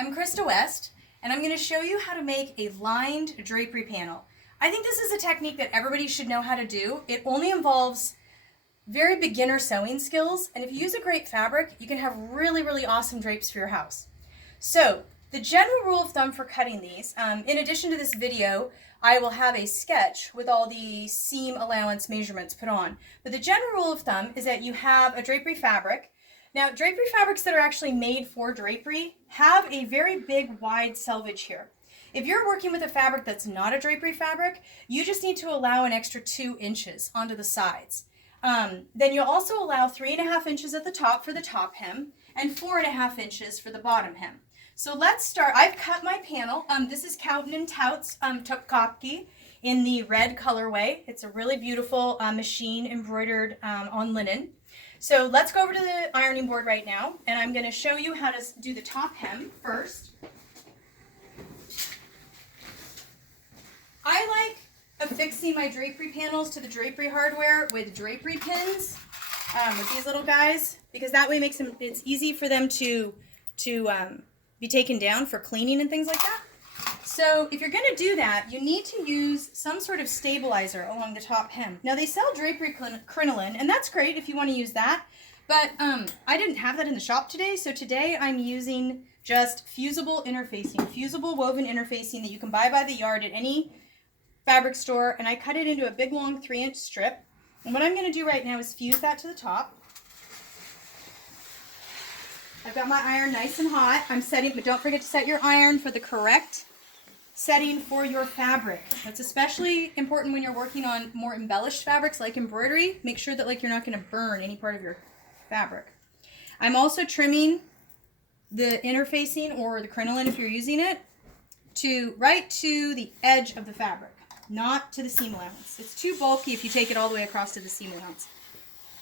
I'm Krista West, and I'm going to show you how to make a lined drapery panel. I think this is a technique that everybody should know how to do. It only involves very beginner sewing skills, and if you use a great fabric, you can have really, really awesome drapes for your house. So, the general rule of thumb for cutting these, in addition to this video, I will have a sketch with all the seam allowance measurements put on. But the general rule of thumb is that you have a drapery fabric. Now, drapery fabrics that are actually made for drapery have a very big, wide selvage here. If you're working with a fabric that's not a drapery fabric, you just need to allow an extra 2 inches onto the sides. Then you'll also allow 3.5 inches at the top for the top hem and 4.5 inches for the bottom hem. So let's start. I've cut my panel. This is Cowden & Tout's Topkopki in the red colorway. It's a really beautiful machine embroidered on linen. So let's go over to the ironing board right now, and I'm going to show you how to do the top hem first. I like affixing my drapery panels to the drapery hardware with drapery pins, with these little guys, because that way it's easy for them to be taken down for cleaning and things like that. So if you're going to do that, you need to use some sort of stabilizer along the top hem. Now they sell drapery crinoline, and that's great if you want to use that, but I didn't have that in the shop today, so today I'm using just fusible interfacing, fusible woven interfacing that you can buy by the yard at any fabric store, and I cut it into a big long 3-inch strip. And what I'm going to do right now is fuse that to the top. I've got my iron nice and hot. I'm setting, but don't forget to set your iron for the correct setting for your fabric. That's especially important when you're working on more embellished fabrics like embroidery. Make sure that you're not going to burn any part of your fabric. I'm also trimming the interfacing or the crinoline if you're using it right to the edge of the fabric, not to the seam allowance. It's too bulky if you take it all the way across to the seam allowance.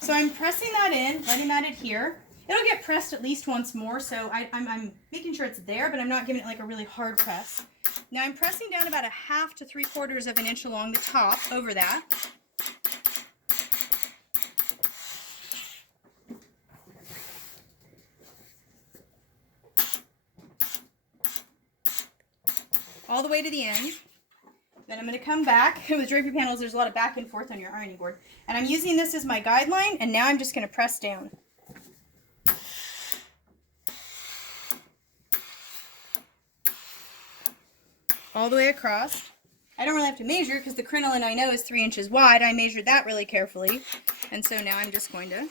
So I'm pressing that in, letting that adhere. It'll get pressed at least once more, so I'm making sure it's there, but I'm not giving it like a really hard press. Now I'm pressing down about 1/2 to 3/4 of an inch along the top over that. All the way to the end. Then I'm going to come back. With drapery panels, there's a lot of back and forth on your ironing board. And I'm using this as my guideline, and now I'm just going to press down. All the way across. I don't really have to measure because the crinoline I know is 3 inches wide. I measured that really carefully. And so now I'm just going to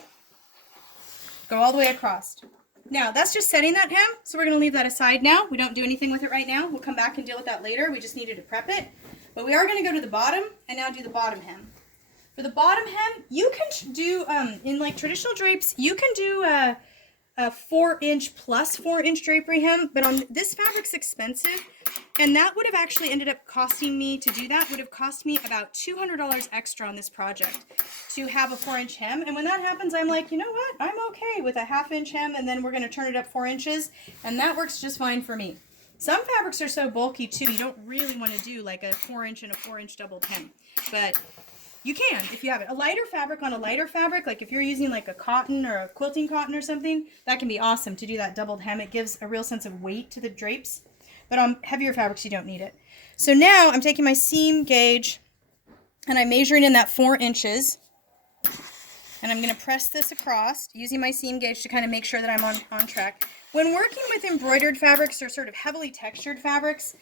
go all the way across. Now, that's just setting that hem, so we're going to leave that aside now. We don't do anything with it right now. We'll come back and deal with that later. We just needed to prep it. But we are going to go to the bottom and now do the bottom hem. For the bottom hem, you can do, in like traditional drapes, you can do a 4-inch plus 4-inch drapery hem, but on this fabric's expensive, and that would have actually ended up costing me, to do that, would have cost me about $200 extra on this project to have a 4-inch hem. And when that happens, I'm like, you know what, I'm okay with a 1/2-inch hem, and then we're going to turn it up 4 inches, and that works just fine for me. Some fabrics are so bulky too, you don't really want to do like a 4-inch and a 4-inch doubled hem, but you can if you have it. A lighter fabric on a lighter fabric, like if you're using like a cotton or a quilting cotton or something, that can be awesome to do that doubled hem. It gives a real sense of weight to the drapes. But on heavier fabrics, you don't need it. So now I'm taking my seam gauge and I'm measuring in that 4 inches. And I'm going to press this across using my seam gauge to kind of make sure that I'm on track. When working with embroidered fabrics or sort of heavily textured fabrics,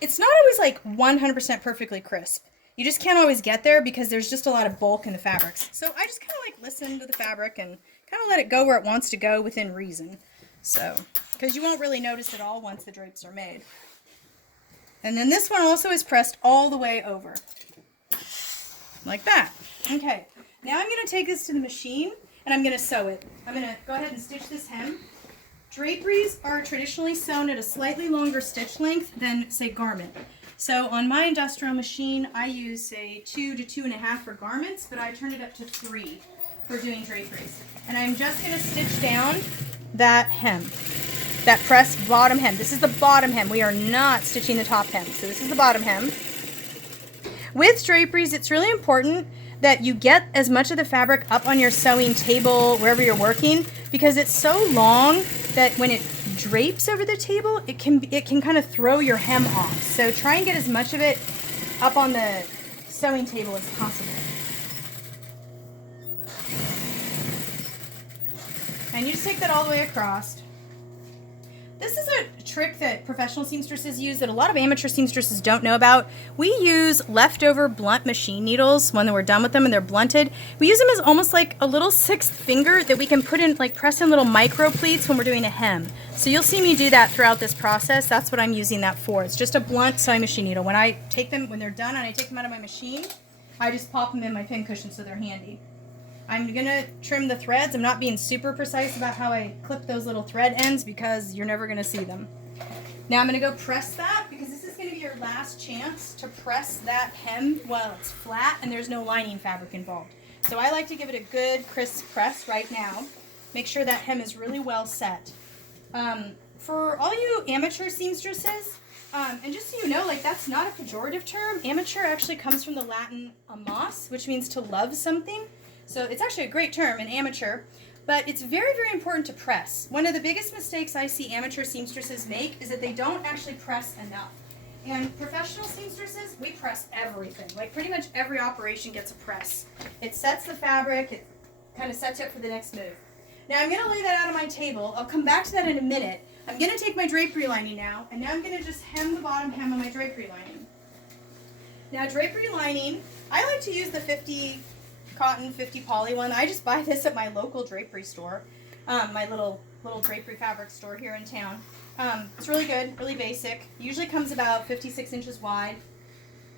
it's not always like 100% perfectly crisp. You just can't always get there because there's just a lot of bulk in the fabrics. So I just kind of like listen to the fabric and kind of let it go where it wants to go within reason. So, because you won't really notice it all once the drapes are made. And then this one also is pressed all the way over. Like that. Okay, now I'm going to take this to the machine and I'm going to sew it. I'm going to go ahead and stitch this hem. Draperies are traditionally sewn at a slightly longer stitch length than, say, garment. So on my industrial machine, I use, say, 2 to 2.5 for garments, but I turned it up to 3 for doing draperies. And I'm just going to stitch down that hem, that pressed bottom hem. This is the bottom hem. We are not stitching the top hem. So this is the bottom hem. With draperies, it's really important that you get as much of the fabric up on your sewing table, wherever you're working, because it's so long that when it drapes over the table, it can kind of throw your hem off. So try and get as much of it up on the sewing table as possible. And you just take that all the way across. This is a trick that professional seamstresses use that a lot of amateur seamstresses don't know about. We use leftover blunt machine needles when we're done with them and they're blunted. We use them as almost like a little sixth finger that we can put in, like press in little micro pleats when we're doing a hem. So you'll see me do that throughout this process. That's what I'm using that for. It's just a blunt sewing machine needle. When I take them, when they're done and I take them out of my machine, I just pop them in my pin cushion so they're handy. I'm gonna trim the threads. I'm not being super precise about how I clip those little thread ends because you're never gonna see them. Now I'm gonna go press that because this is gonna be your last chance to press that hem while it's flat and there's no lining fabric involved. So I like to give it a good crisp press right now. Make sure that hem is really well set. For all you amateur seamstresses, and just so you know, like that's not a pejorative term. Amateur actually comes from the Latin amas, which means to love something. So it's actually a great term, an amateur, but it's very, very important to press. One of the biggest mistakes I see amateur seamstresses make is that they don't actually press enough. And professional seamstresses, we press everything. Like pretty much every operation gets a press. It sets the fabric, it kind of sets it for the next move. Now I'm gonna lay that out on my table. I'll come back to that in a minute. I'm gonna take my drapery lining now, and now I'm gonna just hem the bottom hem of my drapery lining. Now drapery lining, I like to use the 50 cotton 50 poly one. I just buy this at my local drapery store, my little drapery fabric store here in town. It's really good, really basic. It usually comes about 56 inches wide.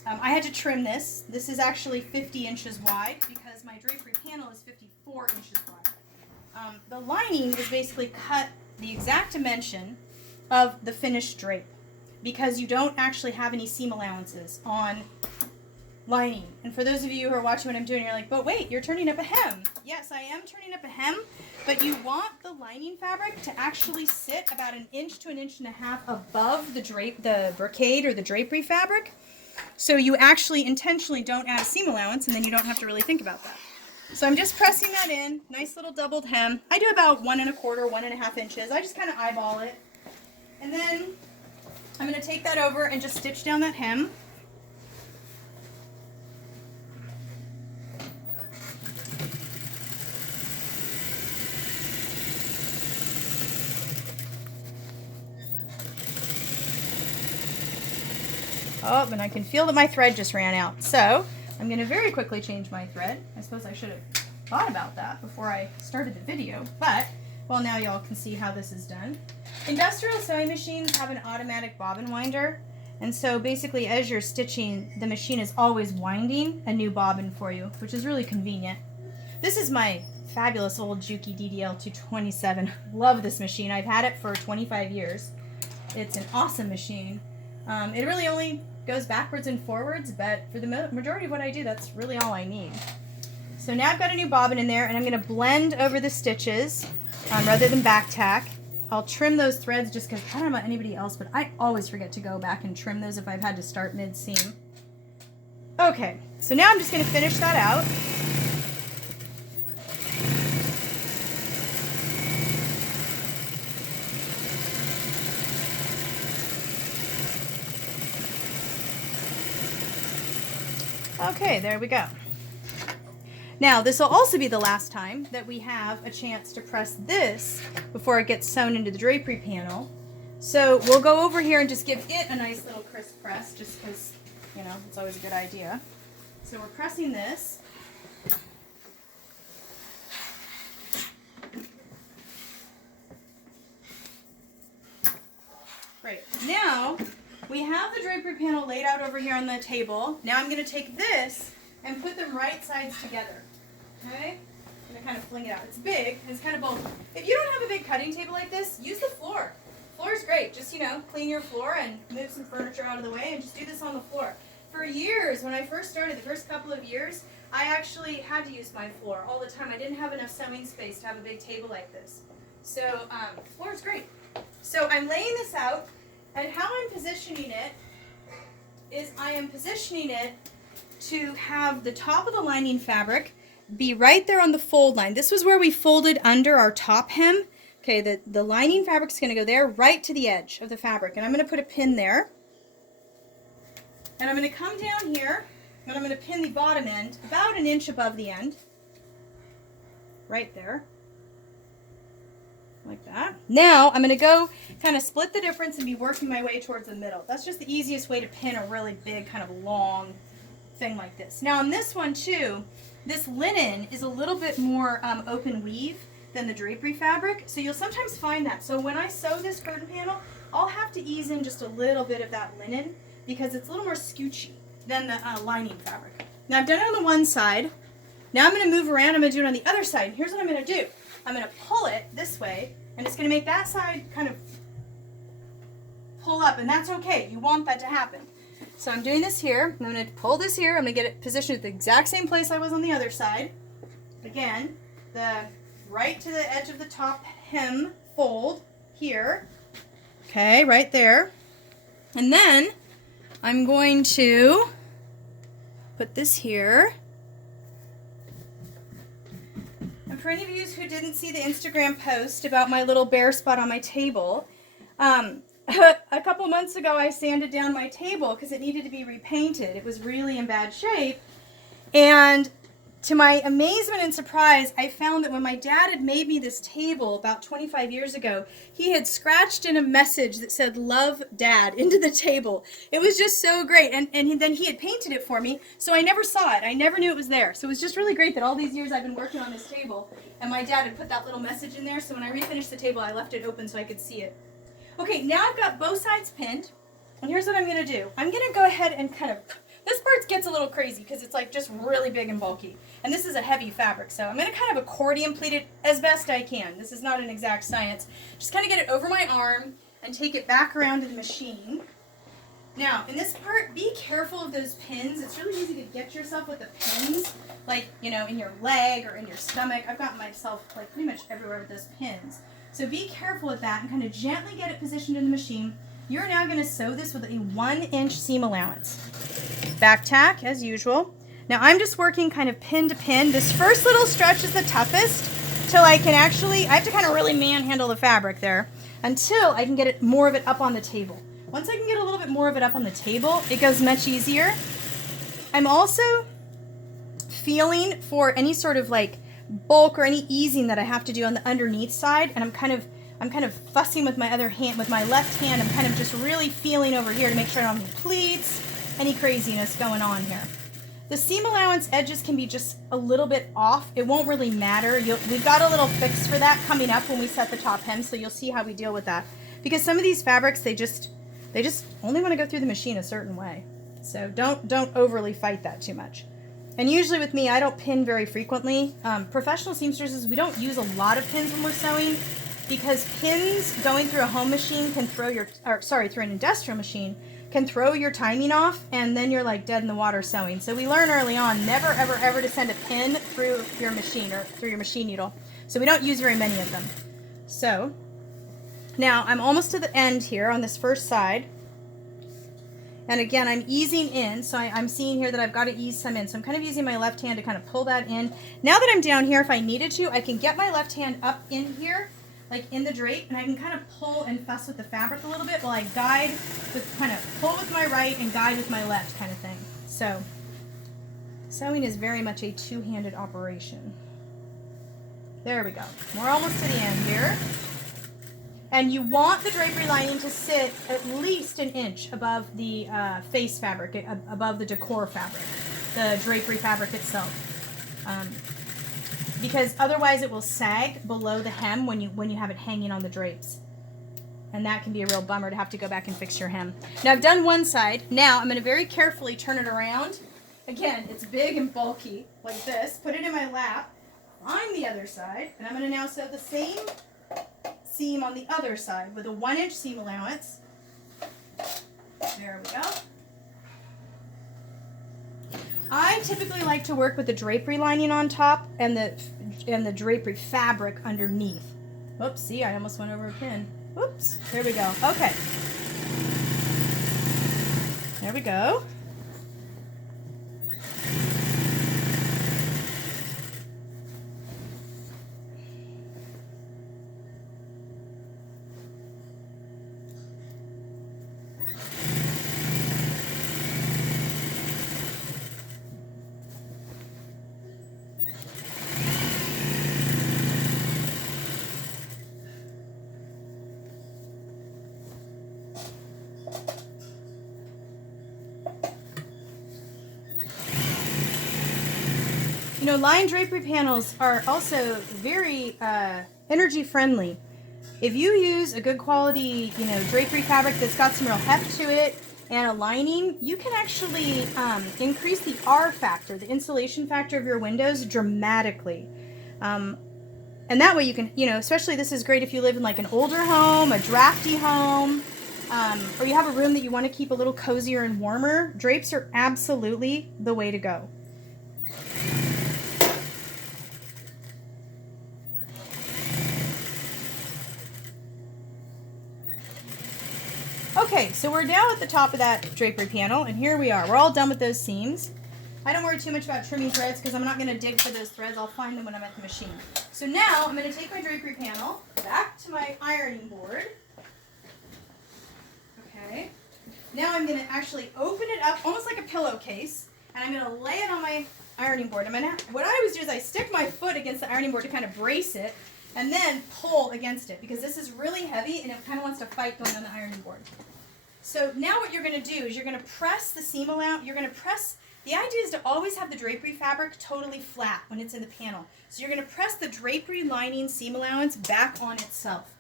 I had to trim this. This is actually 50 inches wide because my drapery panel is 54 inches wide. The lining is basically cut the exact dimension of the finished drape because you don't actually have any seam allowances on lining. And for those of you who are watching what I'm doing, you're like, but wait, you're turning up a hem. Yes, I am turning up a hem, but you want the lining fabric to actually sit about 1 inch to 1.5 inches above the brocade or the drapery fabric. So you actually intentionally don't add a seam allowance, and then you don't have to really think about that. So I'm just pressing that in, nice little doubled hem. I do about 1 1/4, 1.5 inches. I just kind of eyeball it. And then I'm going to take that over and just stitch down that hem. Oh, and I can feel that my thread just ran out. So I'm going to very quickly change my thread. I suppose I should have thought about that before I started the video, but well, now y'all can see how this is done. Industrial sewing machines have an automatic bobbin winder, and so basically as you're stitching, the machine is always winding a new bobbin for you, which is really convenient. This is my fabulous old Juki DDL 227. Love this machine. I've had it for 25 years. It's an awesome machine. It really only goes backwards and forwards, but for the majority of what I do, that's really all I need. So now I've got a new bobbin in there, and I'm going to blend over the stitches rather than back tack. I'll trim those threads just because I don't know about anybody else, but I always forget to go back and trim those if I've had to start mid-seam. Okay, so now I'm just going to finish that out. Okay, there we go. Now, this will also be the last time that we have a chance to press this before it gets sewn into the drapery panel. So we'll go over here and just give it a nice little crisp press, just because, you know, it's always a good idea. So we're pressing this. Great. Now, we have the drapery panel laid out over here on the table. Now I'm going to take this and put them right sides together. Okay? I'm going to kind of fling it out. It's big, and it's kind of bulky. If you don't have a big cutting table like this, use the floor. Floor is great. Just, you know, clean your floor and move some furniture out of the way and just do this on the floor. For years, when I first started, the first couple of years, I actually had to use my floor all the time. I didn't have enough sewing space to have a big table like this. So, the floor is great. So I'm laying this out. And how I'm positioning it is I am positioning it to have the top of the lining fabric be right there on the fold line. This was where we folded under our top hem. Okay, the lining fabric is going to go there, right to the edge of the fabric. And I'm going to put a pin there. And I'm going to come down here, and I'm going to pin the bottom end about an inch above the end. Right there. Like that. Now, I'm going to go kind of split the difference and be working my way towards the middle. That's just the easiest way to pin a really big, kind of long thing like this. Now, on this one, too, this linen is a little bit more open weave than the drapery fabric, so you'll sometimes find that. So when I sew this curtain panel, I'll have to ease in just a little bit of that linen because it's a little more scoochy than the lining fabric. Now I've done it on the one side. Now I'm going to move around. I'm going to do it on the other side. And here's what I'm going to do. I'm going to pull it this way, and it's going to make that side kind of pull up, and that's okay. You want that to happen. So I'm doing this here. I'm going to pull this here. I'm going to get it positioned at the exact same place I was on the other side. Again, right to the edge of the top hem fold here. Okay, right there. And then I'm going to put this here. And for any of you who didn't see the Instagram post about my little bare spot on my table, a couple months ago I sanded down my table because it needed to be repainted. It was really in bad shape. And to my amazement and surprise, I found that when my dad had made me this table about 25 years ago, he had scratched in a message that said, "Love, Dad," into the table. It was just so great. And then he had painted it for me, so I never saw it. I never knew it was there. So it was just really great that all these years I've been working on this table, and my dad had put that little message in there, so when I refinished the table, I left it open so I could see it. Okay, now I've got both sides pinned, and here's what I'm going to do. I'm going to go ahead and kind of, this part gets a little crazy because it's like just really big and bulky. And this is a heavy fabric, so I'm going to kind of accordion pleat it as best I can. This is not an exact science. Just kind of get it over my arm and take it back around to the machine. Now, in this part, be careful of those pins. It's really easy to get yourself with the pins, like, you know, in your leg or in your stomach. I've gotten myself like pretty much everywhere with those pins. So be careful with that and kind of gently get it positioned in the machine. You're now going to sew this with a 1-inch seam allowance. Back tack, as usual. Now I'm just working kind of pin to pin. This first little stretch is the toughest till I can actually, I have to kind of really manhandle the fabric there until I can get it more of it up on the table. Once I can get a little bit more of it up on the table, it goes much easier. I'm also feeling for any sort of like bulk or any easing that I have to do on the underneath side, and I'm kind of fussing with my other hand, with my left hand. I'm kind of just really feeling over here to make sure I don't have any pleats, any craziness going on here. The seam allowance edges can be just a little bit off. It won't really matter. We've got a little fix for that coming up when we set the top hem, so you'll see how we deal with that. Because some of these fabrics, they just only want to go through the machine a certain way. So don't overly fight that too much. And usually with me, I don't pin very frequently. Professional seamstresses, we don't use a lot of pins when we're sewing because pins going through a home machine can throw through an industrial machine can throw your timing off, and then you're like dead in the water sewing. So we learn early on never ever ever to send a pin through your machine or through your machine needle. So we don't use very many of them. So now I'm almost to the end here on this first side. And again, I'm easing in, so I'm seeing here that I've got to ease some in. So I'm kind of using my left hand to kind of pull that in. Now that I'm down here, if I needed to, I can get my left hand up in here, like in the drape, and I can kind of pull and fuss with the fabric a little bit while I guide with, kind of pull with my right and guide with my left kind of thing. So sewing is very much a two-handed operation. There we go. We're almost to the end here. And you want the drapery lining to sit at least an inch above the face fabric, above the decor fabric, the drapery fabric itself. Because otherwise it will sag below the hem when you have it hanging on the drapes. And that can be a real bummer to have to go back and fix your hem. Now I've done one side. Now I'm going to very carefully turn it around. Again, it's big and bulky like this. Put it in my lap. On the other side. And I'm going to now sew the same seam on the other side with a 1-inch seam allowance. There we go. I typically like to work with the drapery lining on top and the drapery fabric underneath. Whoops, see, I almost went over a pin. Whoops, there we go. Okay. There we go. You know, lined drapery panels are also very energy friendly. If you use a good quality, you know, drapery fabric that's got some real heft to it and a lining, you can actually increase the R factor, the insulation factor of your windows dramatically. And that way you can, you know, especially this is great if you live in like an older home, a drafty home, or you have a room that you want to keep a little cozier and warmer. Drapes are absolutely the way to go. Okay, so we're now at the top of that drapery panel, and here we are. We're all done with those seams. I don't worry too much about trimming threads because I'm not going to dig for those threads. I'll find them when I'm at the machine. So now I'm going to take my drapery panel back to my ironing board. Okay. Now I'm going to actually open it up almost like a pillowcase, and I'm going to lay it on my ironing board. What I always do is I stick my foot against the ironing board to kind of brace it, and then pull against it because this is really heavy and it kind of wants to fight going on the ironing board. So now what you're going to do is you're going to press the seam allowance. You're going to press. The idea is to always have the drapery fabric totally flat when it's in the panel. So you're going to press the drapery lining seam allowance back on itself.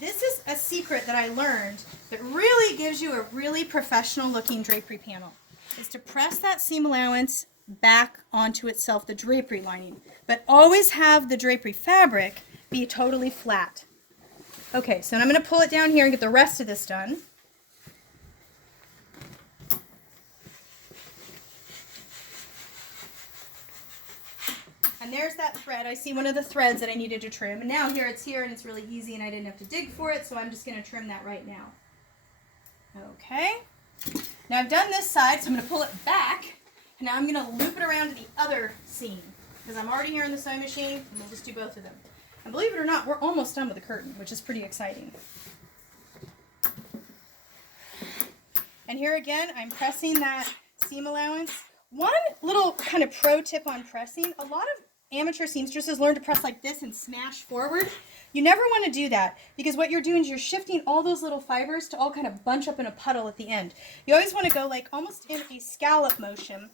This is a secret that I learned that really gives you a really professional looking drapery panel, is to press that seam allowance back onto itself, the drapery lining, but always have the drapery fabric be totally flat. Okay, so I'm going to pull it down here and get the rest of this done. And there's that thread. I see one of the threads that I needed to trim. And now here it's and it's really easy and I didn't have to dig for it, so I'm just going to trim that right now. Okay. Now I've done this side, so I'm going to pull it back. And now I'm going to loop it around to the other seam because I'm already here in the sewing machine, and we'll just do both of them. And believe it or not, we're almost done with the curtain, which is pretty exciting. And here again, I'm pressing that seam allowance. One little kind of pro tip on pressing, a lot of amateur seamstresses learn to press like this and smash forward. You never want to do that because what you're doing is you're shifting all those little fibers to all kind of bunch up in a puddle at the end. You always want to go like almost in a scallop motion,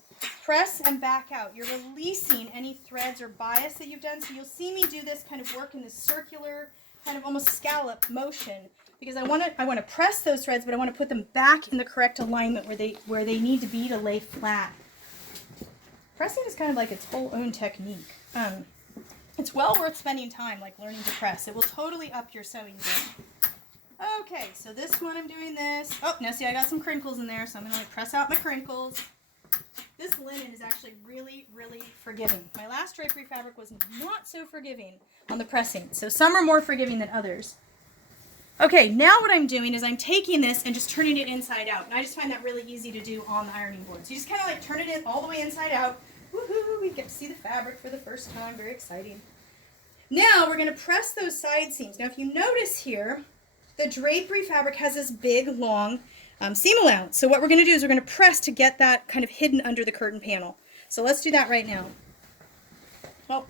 press and back out. You're releasing any threads or bias that you've done. So you'll see me do this kind of work in this circular kind of almost scallop motion because I want to press those threads, but I want to put them back in the correct alignment where they need to be to lay flat. Pressing is kind of like its whole own technique. It's well worth spending time like learning to press. It will totally up your sewing game. Okay, so this one I'm doing this. Oh, now see I got some crinkles in there, so I'm going to like press out my crinkles. This linen is actually really, really forgiving. My last drapery fabric was not so forgiving on the pressing, so some are more forgiving than others. Okay, now what I'm doing is I'm taking this and just turning it inside out, and I just find that really easy to do on the ironing board. So you just kind of like turn it in all the way inside out. Woohoo, we get to see the fabric for the first time, very exciting. Now we're going to press those side seams. Now if you notice here, the drapery fabric has this big, long seam allowance. So what we're going to do is we're going to press to get that kind of hidden under the curtain panel. So let's do that right now. Oh,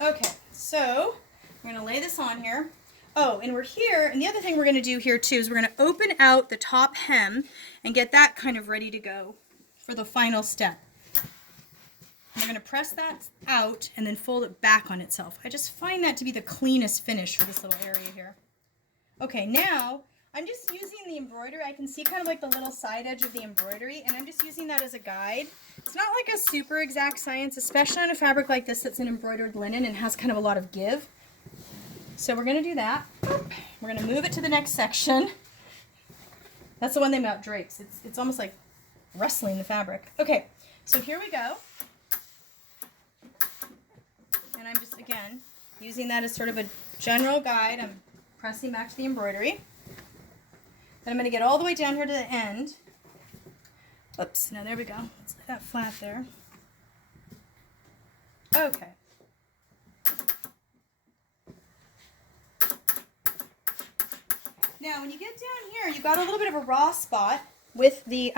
okay, so we're going to lay this on here. Oh, and we're here, and the other thing we're going to do here too is we're going to open out the top hem and get that kind of ready to go for the final step. We're going to press that out and then fold it back on itself. I just find that to be the cleanest finish for this little area here. Okay, now I'm just using the embroidery. I can see kind of like the little side edge of the embroidery, and I'm just using that as a guide. It's not like a super exact science, especially on a fabric like this that's an embroidered linen and has kind of a lot of give. So we're going to do that. We're going to move it to the next section. That's the one thing about drapes. It's almost like wrestling the fabric. Okay, so here we go. And I'm just, again, using that as sort of a general guide. I'm pressing back to the embroidery. Then I'm going to get all the way down here to the end. Oops, now there we go. Let's lay that flat there. Okay. Now when you get down here, you got a little bit of a raw spot with the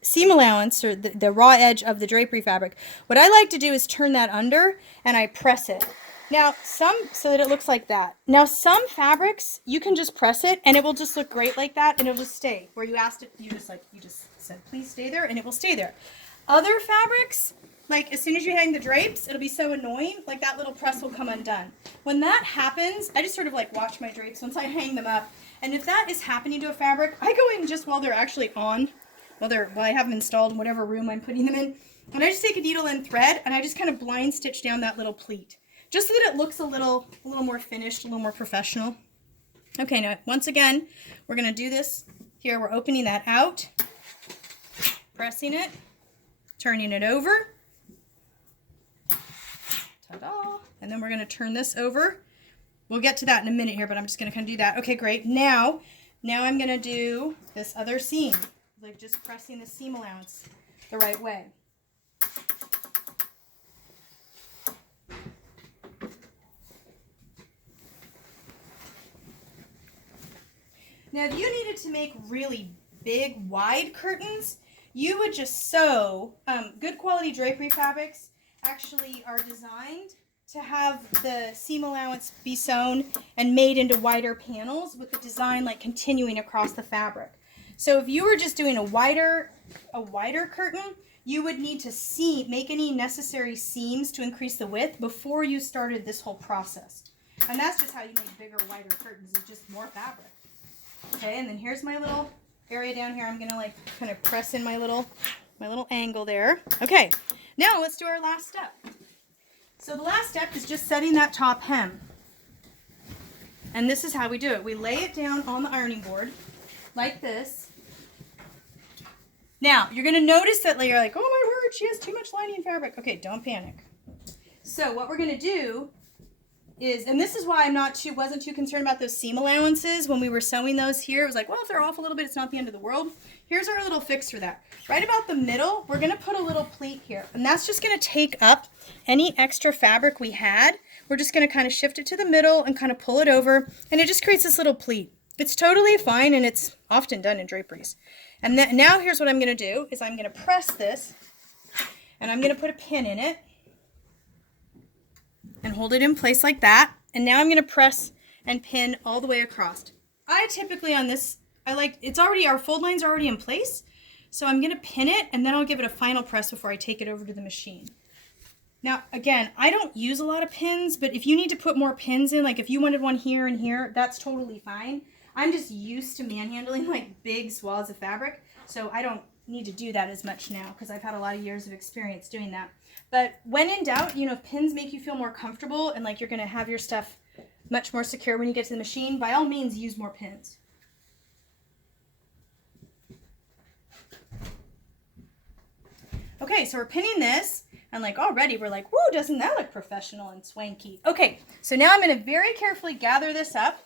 seam allowance or the raw edge of the drapery fabric. What I like to do is turn that under and I press it. Now so that it looks like that. Now some fabrics you can just press it and it will just look great like that and it'll just stay where you asked it. You just said please stay there and it will stay there. Other fabrics like as soon as you hang the drapes, it'll be so annoying, like that little press will come undone. When that happens, I just sort of like watch my drapes once I hang them up. And if that is happening to a fabric, I go in just while they're actually on, while I have them installed in whatever room I'm putting them in. And I just take a needle and thread and I just kind of blind stitch down that little pleat, just so that it looks a little more finished, a little more professional. Okay, now once again, we're going to do this here. We're opening that out, pressing it, turning it over. Ta-da! And then we're going to turn this over. We'll get to that in a minute here, but I'm just going to kind of do that. Okay, great. Now I'm going to do this other seam, like just pressing the seam allowance the right way. Now, if you needed to make really big, wide curtains, you would just sew. Good quality drapery fabrics actually are designed to have the seam allowance be sewn and made into wider panels with the design like continuing across the fabric. So if you were just doing a wider curtain, you would need to make any necessary seams to increase the width before you started this whole process. And that's just how you make bigger, wider curtains, is just more fabric. Okay, and then here's my little area down here. I'm gonna like kind of press in my little angle there. Okay, now let's do our last step. So the last step is just setting that top hem. And this is how we do it. We lay it down on the ironing board like this. Now, you're gonna notice that you're like, oh my word, she has too much lining fabric. Okay, don't panic. So what we're gonna do is, and this is why I wasn't too concerned about those seam allowances when we were sewing those here. It was like, well, if they're off a little bit, it's not the end of the world. Here's our little fix for that. Right about the middle, we're gonna put a little pleat here, and that's just gonna take up any extra fabric we had. We're just gonna kind of shift it to the middle and kind of pull it over, and it just creates this little pleat. It's totally fine, and it's often done in draperies. And now here's what I'm gonna do, is I'm gonna press this, and I'm gonna put a pin in it, and hold it in place like that. And now I'm going to press and pin all the way across. I typically on this, our fold lines are already in place. So I'm going to pin it and then I'll give it a final press before I take it over to the machine. Now, again, I don't use a lot of pins, but if you need to put more pins in, like if you wanted one here and here, that's totally fine. I'm just used to manhandling like big swaths of fabric. So I don't need to do that as much now because I've had a lot of years of experience doing that. But when in doubt, if pins make you feel more comfortable and like you're going to have your stuff much more secure when you get to the machine, by all means use more pins. Okay, so we're pinning this and like already we're like, woo, doesn't that look professional and swanky? Okay, so now I'm going to very carefully gather this up.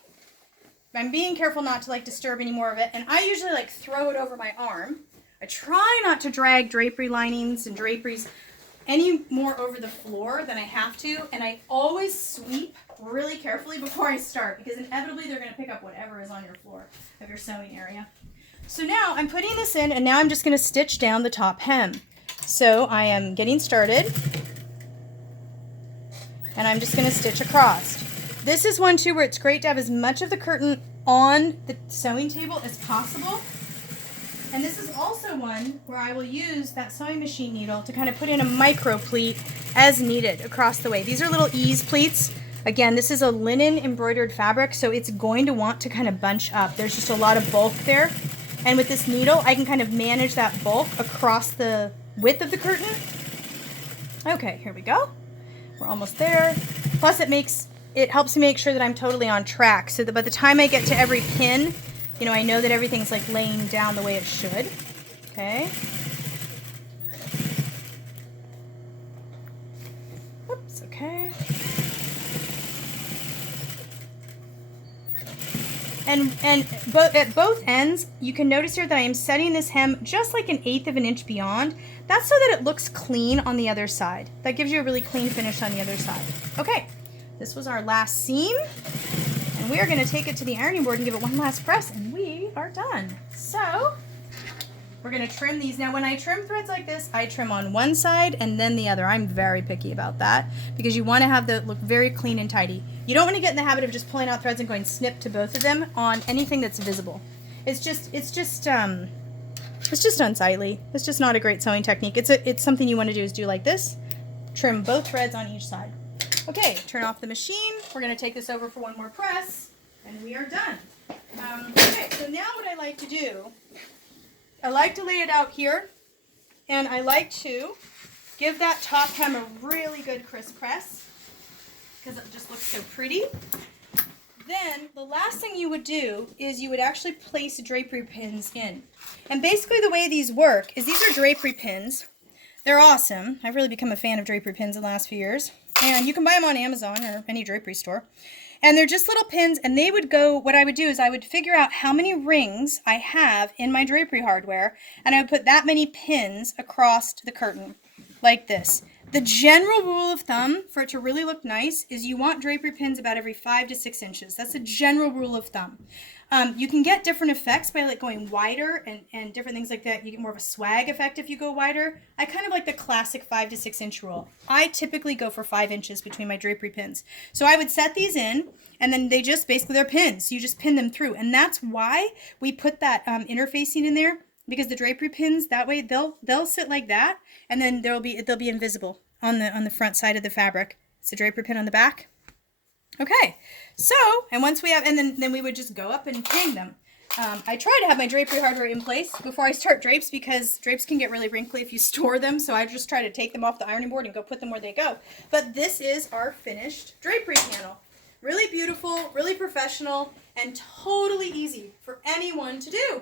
I'm being careful not to like disturb any more of it, and I usually like throw it over my arm. I try not to drag drapery linings and draperies any more over the floor than I have to, and I always sweep really carefully before I start because inevitably they're going to pick up whatever is on your floor of your sewing area. So now I'm putting this in, and now I'm just going to stitch down the top hem. So I am getting started, and I'm just going to stitch across. This is one too where it's great to have as much of the curtain on the sewing table as possible. And this is also one where I will use that sewing machine needle to kind of put in a micro pleat as needed across the way. These are little ease pleats. Again, this is a linen embroidered fabric, so it's going to want to kind of bunch up. There's just a lot of bulk there. And with this needle, I can kind of manage that bulk across the width of the curtain. Okay, here we go. We're almost there. Plus it helps me make sure that I'm totally on track so that by the time I get to every pin, I know that everything's like laying down the way it should. Okay. Oops, okay. And at both ends, you can notice here that I am setting this hem just like 1/8 of an inch beyond. That's so that it looks clean on the other side. That gives you a really clean finish on the other side. Okay, this was our last seam. And we are going to take it to the ironing board and give it one last press, and we are done. So we're going to trim these. Now when I trim threads like this, I trim on one side and then the other. I'm very picky about that because you want to have the look very clean and tidy. You don't want to get in the habit of just pulling out threads and going snip to both of them on anything that's visible. It's just It's just unsightly. It's just not a great sewing technique. It's something you want to do is do like this. Trim both threads on each side. Okay, turn off the machine. We're going to take this over for one more press, and we are done. Okay, so now what I like to do, I like to lay it out here, and I like to give that top hem a really good crisp press, because it just looks so pretty. Then the last thing you would do is you would actually place drapery pins in. And basically the way these work is these are drapery pins. They're awesome. I've really become a fan of drapery pins in the last few years. And you can buy them on Amazon or any drapery store. And they're just little pins, and they would go, what I would do is I would figure out how many rings I have in my drapery hardware, and I would put that many pins across the curtain, like this. The general rule of thumb for it to really look nice is you want drapery pins about every 5 to 6 inches. That's a general rule of thumb. You can get different effects by like going wider and different things like that. You get more of a swag effect if you go wider. I kind of like the classic 5 to 6 inch rule. I typically go for 5 inches between my drapery pins. So I would set these in, and then they just basically, they're pins. So you just pin them through. And that's why we put that interfacing in there, because the drapery pins, that way they'll sit like that, and then they'll be invisible on the front side of the fabric. It's a drapery pin on the back. Okay, so, and once we have, and then we would just go up and hang them. I try to have my drapery hardware in place before I start drapes, because drapes can get really wrinkly if you store them, so I just try to take them off the ironing board and go put them where they go. But this is our finished drapery panel. Really beautiful, really professional, and totally easy for anyone to do.